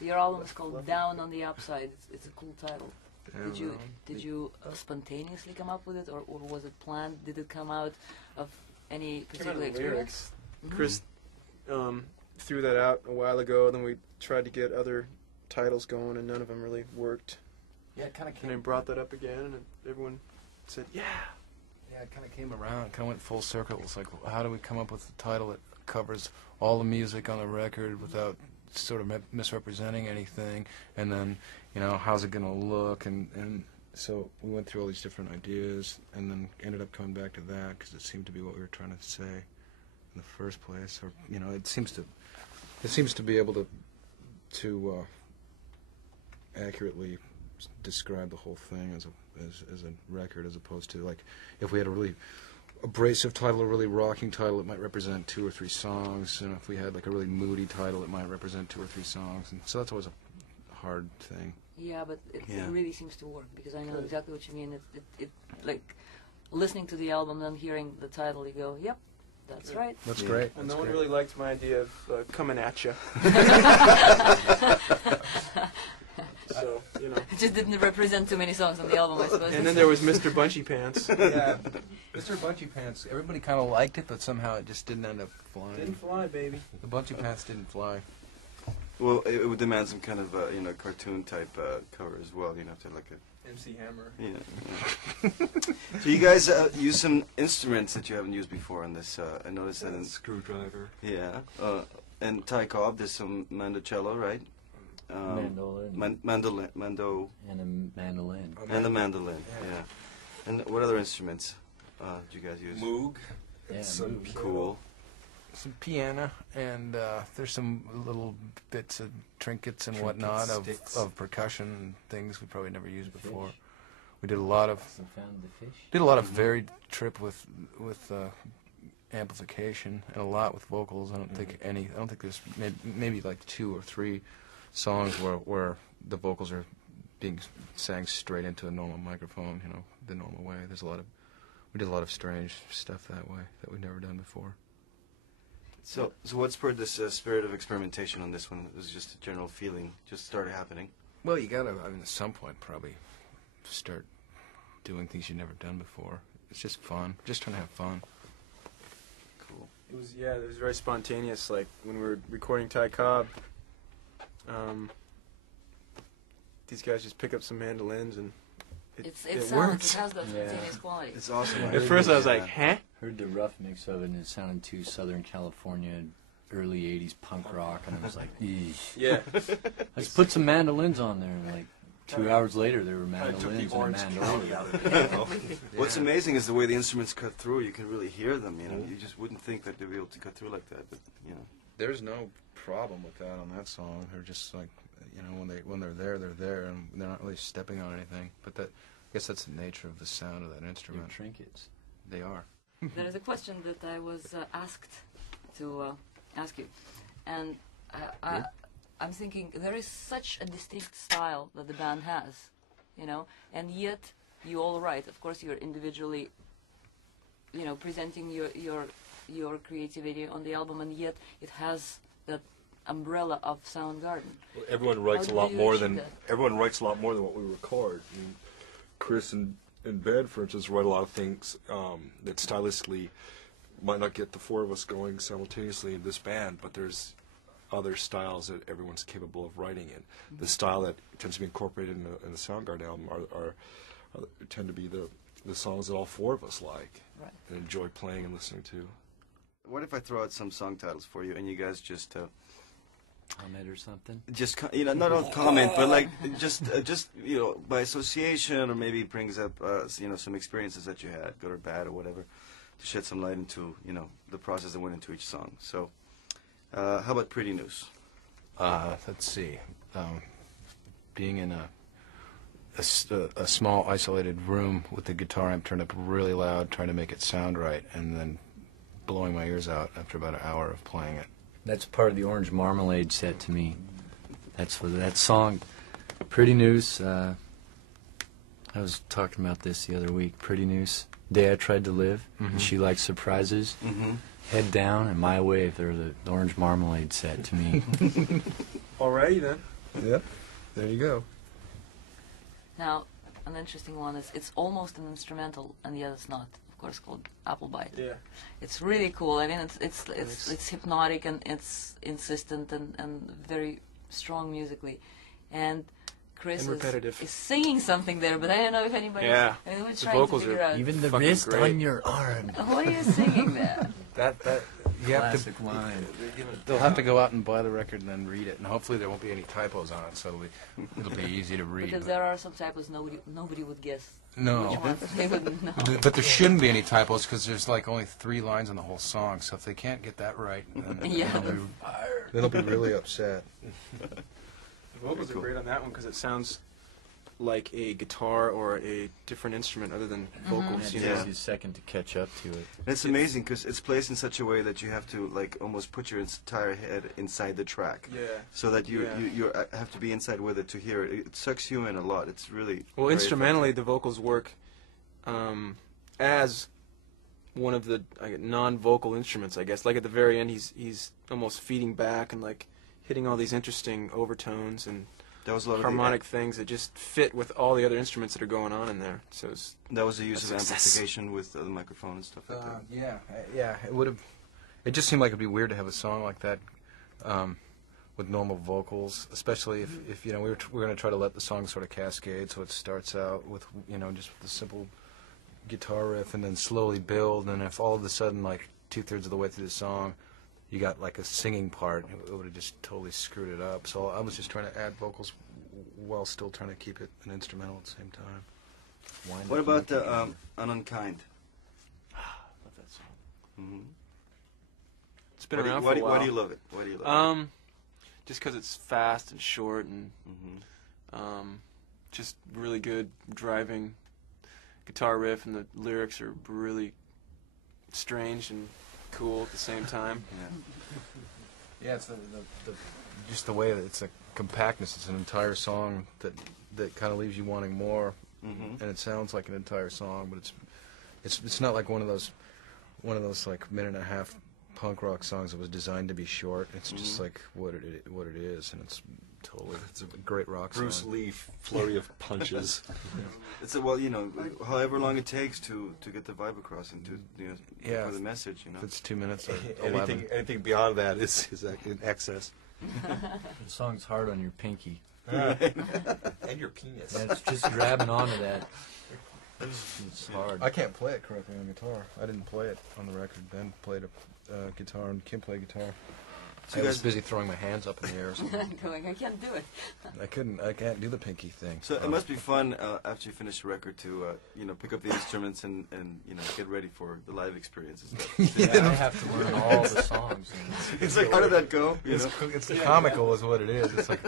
Your album is called Down on the Upside. It's a cool title. Did you spontaneously come up with it, or was it planned? Did it come out of any particular experience? Chris threw that out a while ago. Then we tried to get other titles going, and none of them really worked. Yeah, it kind of came. And I brought that up again, and everyone said, "Yeah." Yeah, it kind of came around. Kind of went full circle. It was like, how do we come up with a title that covers all the music on the record without sort of misrepresenting anything? And then, you know, how's it gonna look? And so we went through all these different ideas, and then ended up coming back to that because it seemed to be what we were trying to say in the first place. Or, you know, it seems to be able to accurately describe the whole thing as a record, as opposed to, like, if we had a really abrasive title, a really rocking title, it might represent 2 or 3 songs, and if we had like a really moody title, it might represent 2 or 3 songs, and so that's always a hard thing. Yeah, but it really seems to work, because I know exactly what you mean. It like listening to the album, then hearing the title, you go, "Yep, that's right." That's great. Well, no one really liked my idea of coming at you. So, you know. It just didn't represent too many songs on the album, I suppose. And then there was Mr. Bunchy Pants. Yeah, Mr. Bunchy Pants. Everybody kind of liked it, but somehow it just didn't end up flying. Didn't fly, baby. The Bunchy Pants didn't fly. Well, it would demand some kind of you know, cartoon type cover as well. You know, to like a MC Hammer. yeah. So you guys use some instruments that you haven't used before on this. I noticed that in Screwdriver. Yeah. And Ty Cobb, there's some mandocello, right? Mandolin. Mandolin. And a mandolin. And the mandolin, yeah. And what other instruments do you guys use? Moog. Yeah, Moog. Cool. Some piano, and there's some little bits of trinkets and whatnot of percussion and things we probably never used before. We did a lot of Found the fish. did a lot of varied trip with amplification, and a lot with vocals. I don't think there's maybe like 2 or 3 songs where the vocals are being sang straight into a normal microphone, you know, the normal way. We did a lot of strange stuff that way that we've never done before. So what spurred this spirit of experimentation on this one? It was just a general feeling, just started happening. Well, you gotta, I mean, at some point probably start doing things you've never done before. It's just fun, just trying to have fun. Cool. It was very spontaneous. Like when we were recording Ty Cobb, these guys just pick up some mandolins and It works. sounds, it has that spontaneous quality. It's awesome. At first I was like, "Huh?" Heard the rough mix of it, and it sounded too Southern California, early '80s punk rock, and I was like, "Eesh." Yeah. Let's put some mandolins on there, and like 2 hours later, there were mandolins and a mandolin. What's amazing is the way the instruments cut through. You can really hear them. You know, you just wouldn't think that they'd be able to cut through like that. But you know, There's no problem with that on that song. They're just like, you know, when they're there, and they're not really stepping on anything. But I guess that's the nature of the sound of that instrument. They're trinkets. They are. There is a question that I was asked to ask you, and I'm thinking there is such a distinct style that the band has, you know, and yet you all write. Of course, you're individually, you know, presenting your creativity on the album, and yet it has that umbrella of Soundgarden. Well, everyone writes How a do lot you more achieve than that? what we record. I mean, Chris and Ben, for instance, write a lot of things that stylistically might not get the 4 of us going simultaneously in this band, but there's other styles that everyone's capable of writing in. The style that tends to be incorporated in the Soundgarden album tend to be the songs that all 4 of us like and enjoy playing and listening to. what if I throw out some song titles for you and you guys just Comment or something? just you know, not on comment, but like just you know, by association, or maybe it brings up you know, some experiences that you had, good or bad or whatever, to shed some light into, you know, the process that went into each song. So how about Pretty News? Let's see. Being in a small isolated room with the guitar amp turned up really loud, trying to make it sound right, and then blowing my ears out after about an hour of playing it. That's part of the Orange Marmalade set to me. That's for that song. Pretty News. I was talking about this the other week. Pretty News. Day I Tried to Live. And She Likes Surprises. Head Down and My Wave. They're the Orange Marmalade set to me. Alrighty then. Yep. There you go. Now, an interesting one is it's almost an instrumental, and yet it's not. Of course, called Apple Bite. Yeah. It's really cool. I mean, it's hypnotic and it's insistent and very strong musically, and Chris And repetitive. is singing something there, but I don't know if anybody. Yeah. Anyone's The trying to vocals figure are out. Even the Fucking wrist great. on your arm. What are you singing there? That you have to. Classic line. They'll have to go out and buy the record and then read it, and hopefully there won't be any typos on it, so it'll be easy to read. Because there are some typos nobody would guess. No. Which ones they wouldn't know. But there shouldn't be any typos because there's like only 3 lines in the whole song. So if they can't get that right, then Yeah. They'll be really upset. The vocals are great on that one because it sounds like a guitar or a different instrument other than vocals. It You Yeah. takes know? you a second to catch up to it. And it's amazing because it's placed in such a way that you have to like almost put your entire head inside the track, Yeah. so that Yeah. you have to be inside with it to hear it. It sucks you in a lot. It's really Well, very instrumentally, the vocals work as one of the non-vocal instruments, I guess. Like at the very end, he's almost feeding back and like hitting all these interesting overtones and effective. That was a lot of harmonic things that just fit with all the other instruments that are going on in there. So it's, that was the use of a success. amplification with the microphone and stuff like that. yeah, it would have. It just seemed like it'd be weird to have a song like that with normal vocals, especially if you know we're going to try to let the song sort of cascade, so it starts out with just with the simple guitar riff and then slowly build, and if all of a sudden like 2/3 of the way through the song you got like a singing part, it would have just totally screwed it up. So I was just trying to add vocals while still trying to keep it an instrumental at the same time. What about the Unkind? Love that song. Mm-hmm. it's been around for a while. Why do you love it? Why do you love it? Just because it's fast and short and Mm-hmm. just really good driving guitar riff, and the lyrics are really strange and cool at the same time. Yeah, it's the just the way that it's a compactness. It's an entire song that kind of leaves you wanting more, Mm-hmm. and it sounds like an entire song, but it's not like one of those like minute and a half punk rock songs that was designed to be short. It's just like what it is, and it's totally it's a great rock Bruce song. Lee flurry of punches. It's however long it takes to get the vibe across and to Yeah. for the message. If it's 2 minutes or 11. Anything beyond that is in excess. The song's hard on your pinky. And your penis. And it's just grabbing onto that. It's hard. I can't play it correctly on guitar. I didn't play it on the record. Ben played a guitar and Kim played guitar. So I you was guys- busy throwing my hands up in the air. So Going, I can't do it. I can't do the pinky thing. So it must be fun after you finish the record to pick up the instruments and get ready for the live experiences. Yeah, I have to learn all the songs. And It's like, how did that go? It's comical is what it is. It's like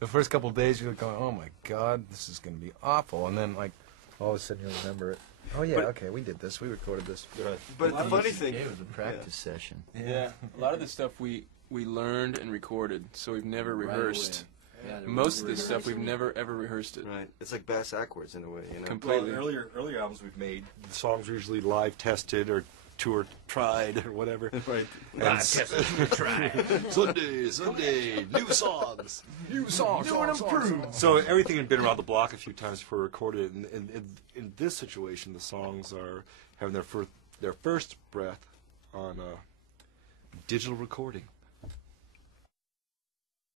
the first couple of days you're going, oh my god, this is going to be awful, and then like all of a sudden you remember it. Oh yeah, But- okay, we did this. We recorded this. But the funny thing, it was a practice session. Yeah, a lot of this stuff we learned and recorded, so we've never Right rehearsed. away. Yeah, Most of this stuff we've never ever rehearsed it. right? It's like bass backwards in a way, Well, Completely. earlier albums we've made, the songs are usually live tested or tour tried or whatever. Right. And Sunday, new songs. New song, new and improved. So everything had been around the block a few times before we recorded it. And in this situation, the songs are having their first breath on digital recording.